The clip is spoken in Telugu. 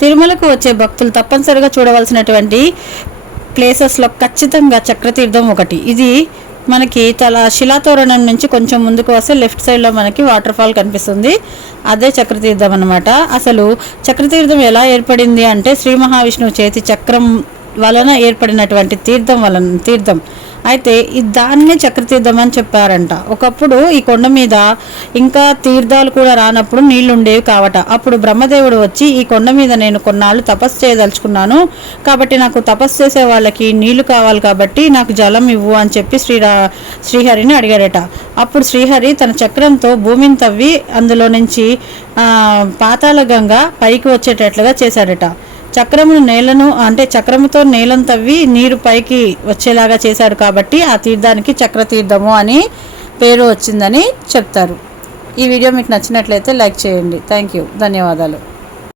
తిరుమలకు వచ్చే భక్తులు తప్పనిసరిగా చూడవలసినటువంటి ప్లేసెస్లో ఖచ్చితంగా చక్రతీర్థం ఒకటి. ఇది మనకి శిలాతోరణం నుంచి కొంచెం ముందుకు వస్తే లెఫ్ట్ సైడ్లో మనకి వాటర్ ఫాల్ కనిపిస్తుంది. అదే చక్రతీర్థం అన్నమాట. అసలు చక్రతీర్థం ఎలా ఏర్పడింది అంటే శ్రీ మహావిష్ణువు చేతి చక్రం వలన ఏర్పడినటువంటి తీర్థం అయితే దాన్నే చక్రతీర్థం అని చెప్పారంట. ఒకప్పుడు ఈ కొండ మీద ఇంకా తీర్థాలు కూడా రానప్పుడు నీళ్లు ఉండేవి కావట. అప్పుడు బ్రహ్మదేవుడు వచ్చి ఈ కొండ మీద నేను కొన్నాళ్ళు తపస్సు చేయదలుచుకున్నాను, కాబట్టి నాకు తపస్సు చేసే వాళ్ళకి నీళ్లు కావాలి, కాబట్టి నాకు జలం ఇవ్వు అని చెప్పి శ్రీహరిని అడిగాడట. అప్పుడు శ్రీహరి తన చక్రంతో భూమిని తవ్వి అందులో నుంచి పాతాళ గంగ పైకి వచ్చేటట్లుగా చేశాడట. చక్రముతో నేలను తవ్వి నీరు పైకి వచ్చేలాగా చేశాడు, కాబట్టి ఆ తీర్థానికి చక్రతీర్థము అని పేరు వచ్చిందని చెప్తారు. ఈ వీడియో మీకు నచ్చినట్లయితే లైక్ చేయండి. థ్యాంక్ యూ, ధన్యవాదాలు.